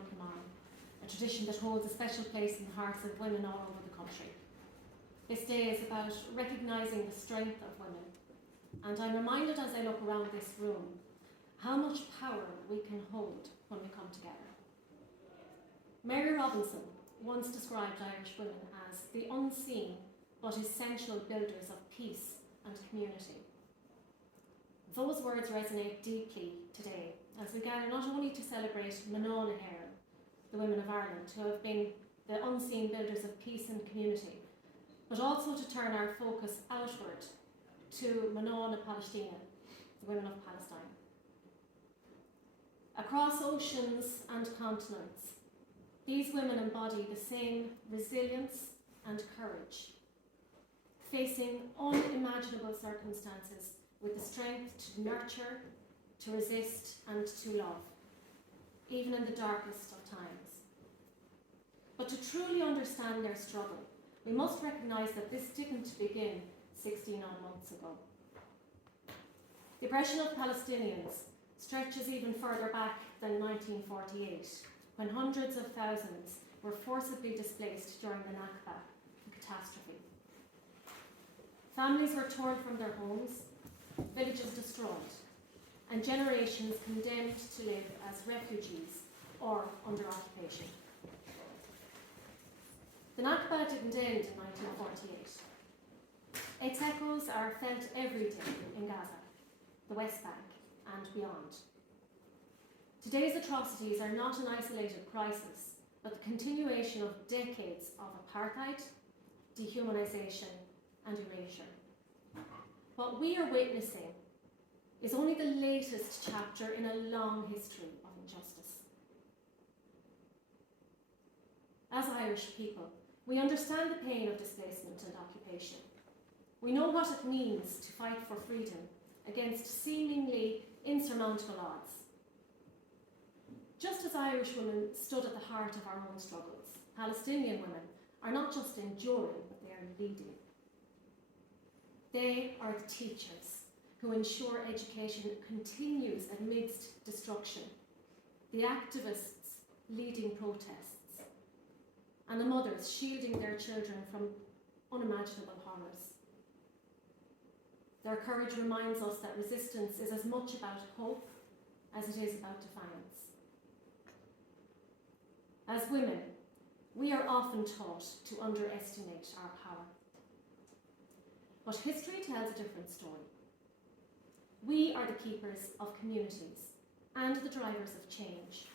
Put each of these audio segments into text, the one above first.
Nollaig, a tradition that holds a special place in the hearts of women all over the country. This day is about recognising the strength of women, and I'm reminded as I look around this room how much power we can hold when we come together. Mary Robinson once described Irish women as the unseen but essential builders of peace and community. Those words resonate deeply today as we gather not only to celebrate Nollaig, the women of Ireland, who have been the unseen builders of peace and community, but also to turn our focus outward to Mayo, Palestina, the women of Palestine. Across oceans and continents, these women embody the same resilience and courage, facing unimaginable circumstances with the strength to nurture, to resist and to love, even in the darkest of times. But to truly understand their struggle, we must recognise that this didn't begin 16 odd months ago. The oppression of Palestinians stretches even further back than 1948, when hundreds of thousands were forcibly displaced during the Nakba, the catastrophe. Families were torn from their homes, villages destroyed, and generations condemned to live as refugees or under occupation. The Nakba didn't end in 1948. Its echoes are felt every day in Gaza, the West Bank, and beyond. Today's atrocities are not an isolated crisis, but the continuation of decades of apartheid, dehumanisation, and erasure. What we are witnessing is only the latest chapter in a long history of injustice. As Irish people, we understand the pain of displacement and occupation. We know what it means to fight for freedom against seemingly insurmountable odds. Just as Irish women stood at the heart of our own struggles, Palestinian women are not just enduring, but they are leading. They are the teachers who ensure education continues amidst destruction, the activists leading protests, and the mothers shielding their children from unimaginable horrors. Their courage reminds us that resistance is as much about hope as it is about defiance. As women, we are often taught to underestimate our power. But history tells a different story. We are the keepers of communities and the drivers of change.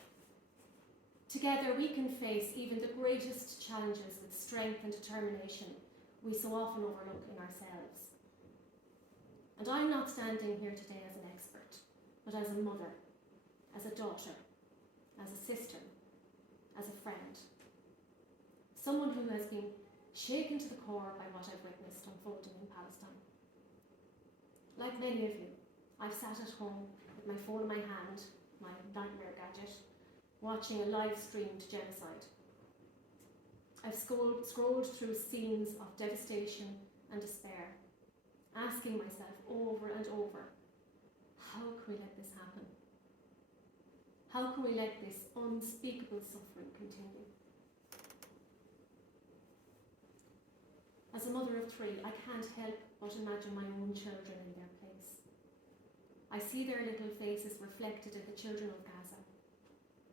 Together we can face even the greatest challenges with strength and determination we so often overlook in ourselves. And I'm not standing here today as an expert, but as a mother, as a daughter, as a sister, as a friend. Someone who has been shaken to the core by what I've witnessed unfolding in Palestine. Like many of you, I've sat at home with my phone in my hand, my nightmare gadget, watching a live-streamed genocide. I've scrolled through scenes of devastation and despair, asking myself over and over, how can we let this happen? How can we let this unspeakable suffering continue? As a mother of three, I can't help but imagine my own children in their place. I see their little faces reflected in the children of Gaza,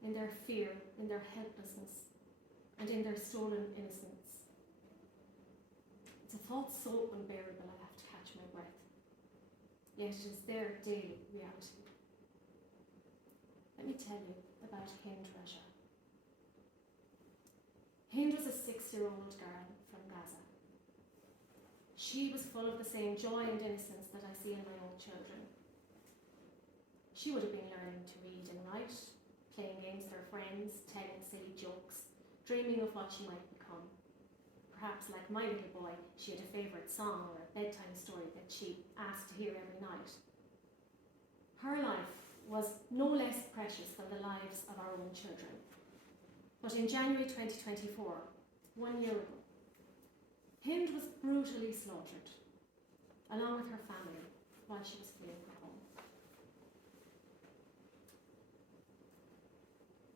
in their fear, in their helplessness, and in their stolen innocence. It's a thought so unbearable I have to catch my breath. Yet it is their daily reality. Let me tell you about Hind Rasha. Hind was a 6-year-old girl from Gaza. She was full of the same joy and innocence that I see in my own children. She would have been learning to read and write, playing games with her friends, telling silly jokes, dreaming of what she might become. Perhaps like my little boy, she had a favourite song or a bedtime story that she asked to hear every night. Her life was no less precious than the lives of our own children. But in January 2024, 1 year ago, Hind was brutally slaughtered, along with her family, while she was fleeing her home.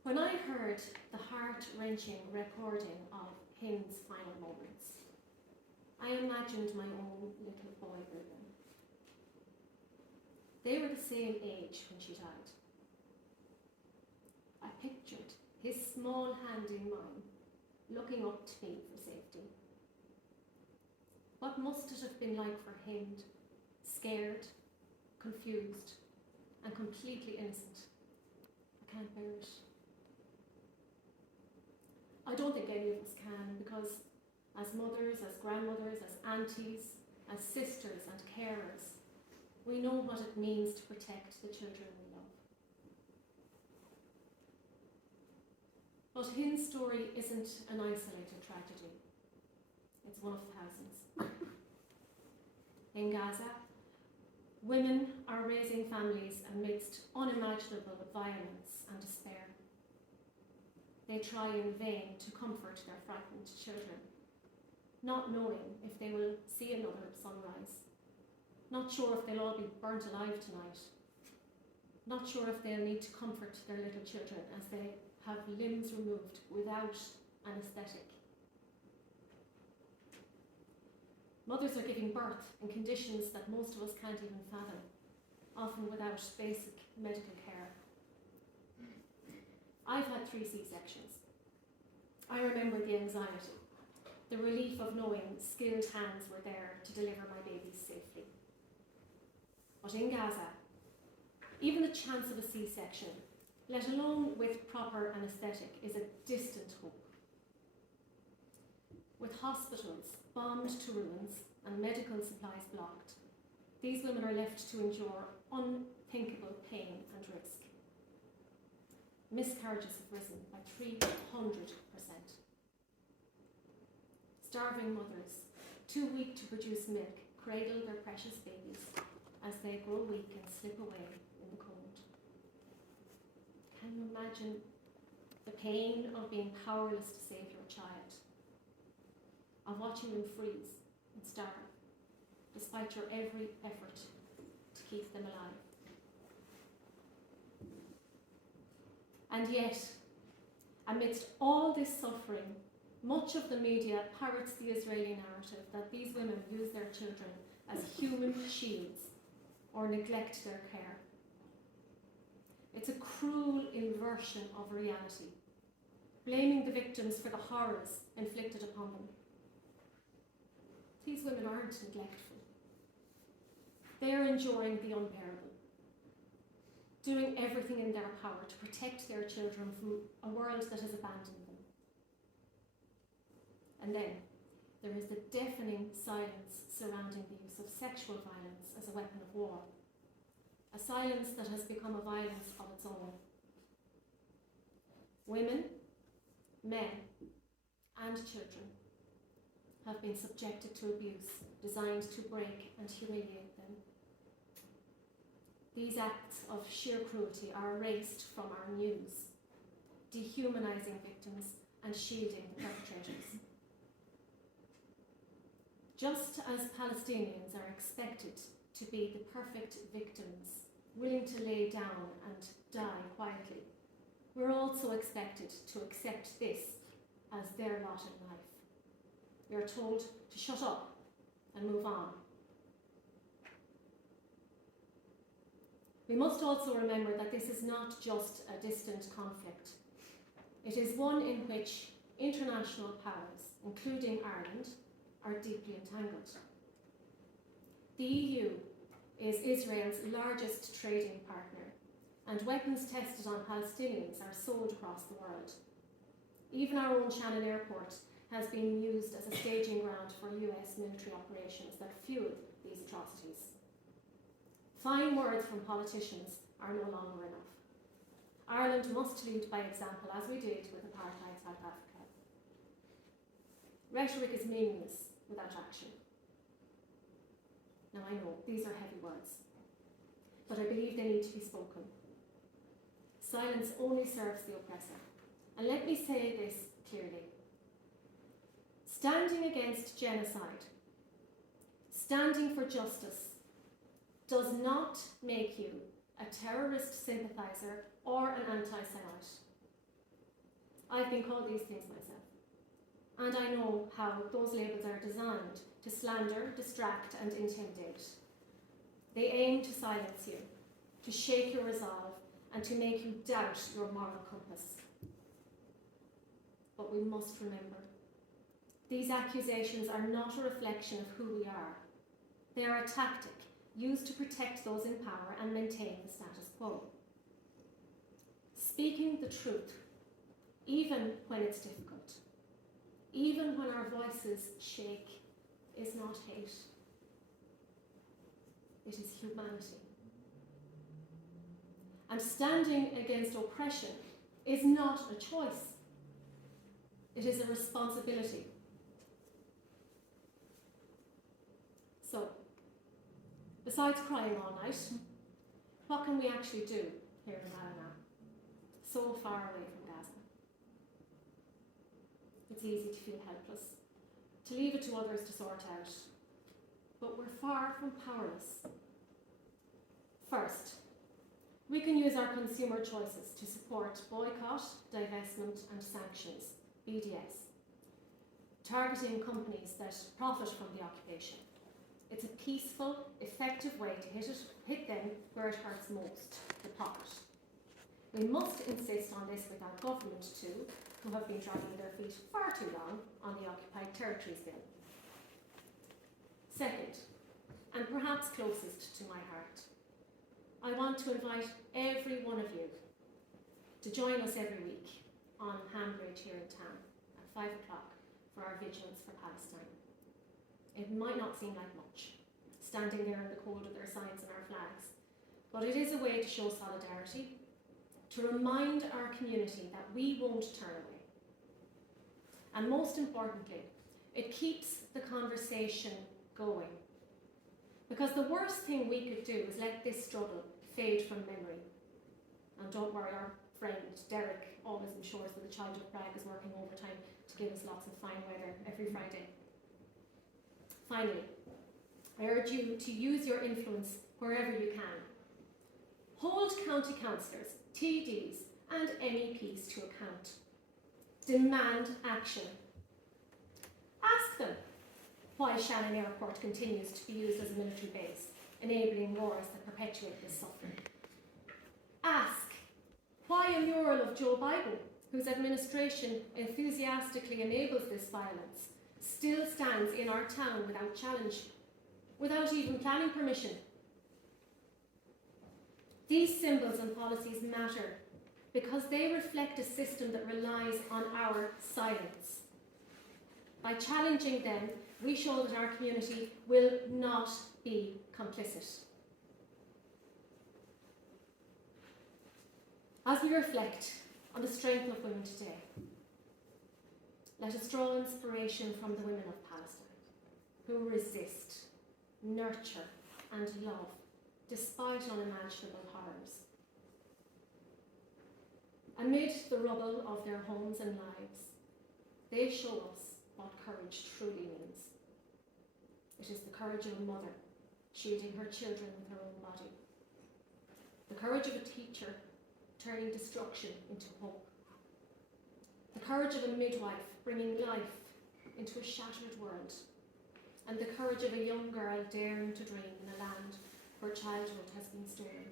When I heard the heart-wrenching recording of Hind's final moments, I imagined my own little boy Ruben. They were the same age when she died. I pictured his small hand in mine, looking up to me for safety. What must it have been like for Hind, scared, confused, and completely innocent? I can't bear it. I don't think any of us can, because as mothers, as grandmothers, as aunties, as sisters and carers, we know what it means to protect the children we love. But Hind's story isn't an isolated tragedy. It's one of thousands. In Gaza, women are raising families amidst unimaginable violence and despair. They try in vain to comfort their frightened children, not knowing if they will see another sunrise, not sure if they'll all be burnt alive tonight, not sure if they'll need to comfort their little children as they have limbs removed without anaesthetic. Mothers are giving birth in conditions that most of us can't even fathom, often without basic medical care. I've had 3 C-sections. I remember the anxiety, the relief of knowing skilled hands were there to deliver my babies safely. But in Gaza, even the chance of a C-section, let alone with proper anaesthetic, is a distant hope. With hospitals bombed to ruins and medical supplies blocked, these women are left to endure unthinkable pain and risk. Miscarriages have risen by 300%. Starving mothers, too weak to produce milk, cradle their precious babies as they grow weak and slip away in the cold. Can you imagine the pain of being powerless to save your child, of watching them freeze and starve, despite your every effort to keep them alive? And yet, amidst all this suffering, much of the media parrots the Israeli narrative that these women use their children as human shields or neglect their care. It's a cruel inversion of reality, blaming the victims for the horrors inflicted upon them. These women aren't neglectful. They're enduring the unbearable, doing everything in their power to protect their children from a world that has abandoned them. And then there is the deafening silence surrounding the use of sexual violence as a weapon of war, a silence that has become a violence of its own. Women, men, and children have been subjected to abuse designed to break and humiliate them. These acts of sheer cruelty are erased from our news, dehumanizing victims and shielding the perpetrators. Just as Palestinians are expected to be the perfect victims, willing to lay down and die quietly, we're also expected to accept this as their lot in life. We are told to shut up and move on. We must also remember that this is not just a distant conflict. It is one in which international powers, including Ireland, are deeply entangled. The EU is Israel's largest trading partner, and weapons tested on Palestinians are sold across the world. Even our own Shannon Airport has been used as a staging ground for US military operations that fuel these atrocities. Fine words from politicians are no longer enough. Ireland must lead by example, as we did with apartheid South Africa. Rhetoric is meaningless without action. Now I know, these are heavy words, but I believe they need to be spoken. Silence only serves the oppressor. And let me say this clearly. Standing against genocide, standing for justice, does not make you a terrorist sympathiser or an anti-Semite. I've been called these things myself. And I know how those labels are designed to slander, distract, and intimidate. They aim to silence you, to shake your resolve, and to make you doubt your moral compass. But we must remember, these accusations are not a reflection of who we are. They are a tactic used to protect those in power and maintain the status quo. Speaking the truth, even when it's difficult, even when our voices shake, is not hate. It is humanity. And standing against oppression is not a choice. It is a responsibility. So, besides crying all night, what can we actually do here in Ballina, so far away from Gaza? It's easy to feel helpless, to leave it to others to sort out, but we're far from powerless. First, we can use our consumer choices to support boycott, divestment and sanctions, BDS, targeting companies that profit from the occupation. It's a peaceful, effective way to hit them where it hurts most, the pocket. We must insist on this with our government too, who have been dragging their feet far too long on the Occupied Territories Bill. Second, and perhaps closest to my heart, I want to invite every one of you to join us every week on Hambridge here in town at 5 o'clock for our Vigilance for Palestine. It might not seem like much, standing there in the cold with our signs and our flags, but it is a way to show solidarity, to remind our community that we won't turn away. And most importantly, it keeps the conversation going. Because the worst thing we could do is let this struggle fade from memory. And don't worry, our friend Derek always ensures that the child of Prague is working overtime to give us lots of fine weather every Friday. Finally, I urge you to use your influence wherever you can. Hold county councillors, TDs and MEPs to account. Demand action. Ask them why Shannon Airport continues to be used as a military base, enabling wars that perpetuate this suffering. Ask why a mural of Joe Biden, whose administration enthusiastically enables this violence, still stands in our town without challenge, without even planning permission. These symbols and policies matter because they reflect a system that relies on our silence. By challenging them, we show that our community will not be complicit. As we reflect on the strength of women today, let us draw inspiration from the women of Palestine, who resist, nurture, and love despite unimaginable horrors. Amid the rubble of their homes and lives, they show us what courage truly means. It is the courage of a mother shielding her children with her own body. The courage of a teacher turning destruction into hope. The courage of a midwife bringing life into a shattered world. And the courage of a young girl daring to dream in a land where childhood has been stolen.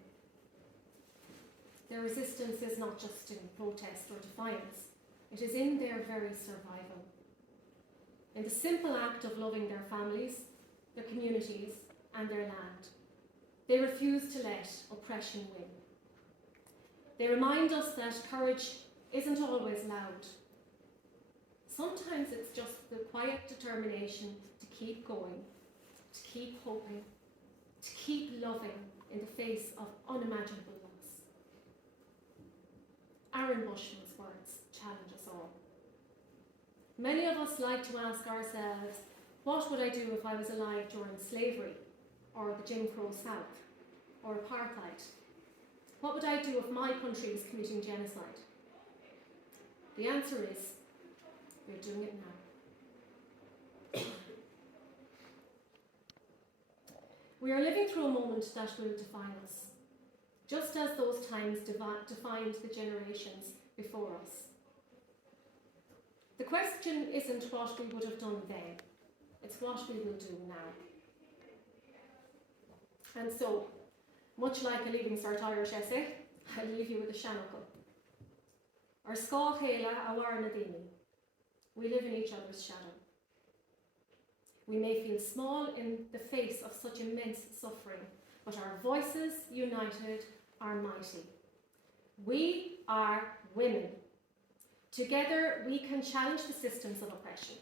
Their resistance is not just in protest or defiance, it is in their very survival. In the simple act of loving their families, their communities, and their land, they refuse to let oppression win. They remind us that courage isn't always loud. Sometimes it's just the quiet determination to keep going, to keep hoping, to keep loving in the face of unimaginable loss. Aaron Bushman's words challenge us all. Many of us like to ask ourselves, what would I do if I was alive during slavery, or the Jim Crow South, or apartheid? What would I do if my country was committing genocide? The answer is, we're doing it now. We are living through a moment that will define us, just as those times defined the generations before us. The question isn't what we would have done then, it's what we will do now. And so, much like a Leaving Cert Irish essay, I'll leave you with a shanachal. Ar scá chéile a war na daoine. We live in each other's shadow. We may feel small in the face of such immense suffering, but our voices united are mighty. We are women. Together we can challenge the systems of oppression.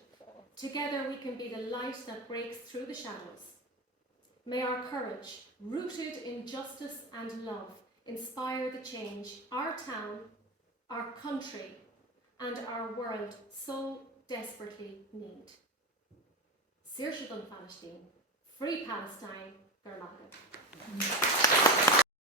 Together we can be the light that breaks through the shadows. May our courage, rooted in justice and love, inspire the change our town, our country, and our world so desperately need. Saoirse don Palestine, free Palestine, Garlacha.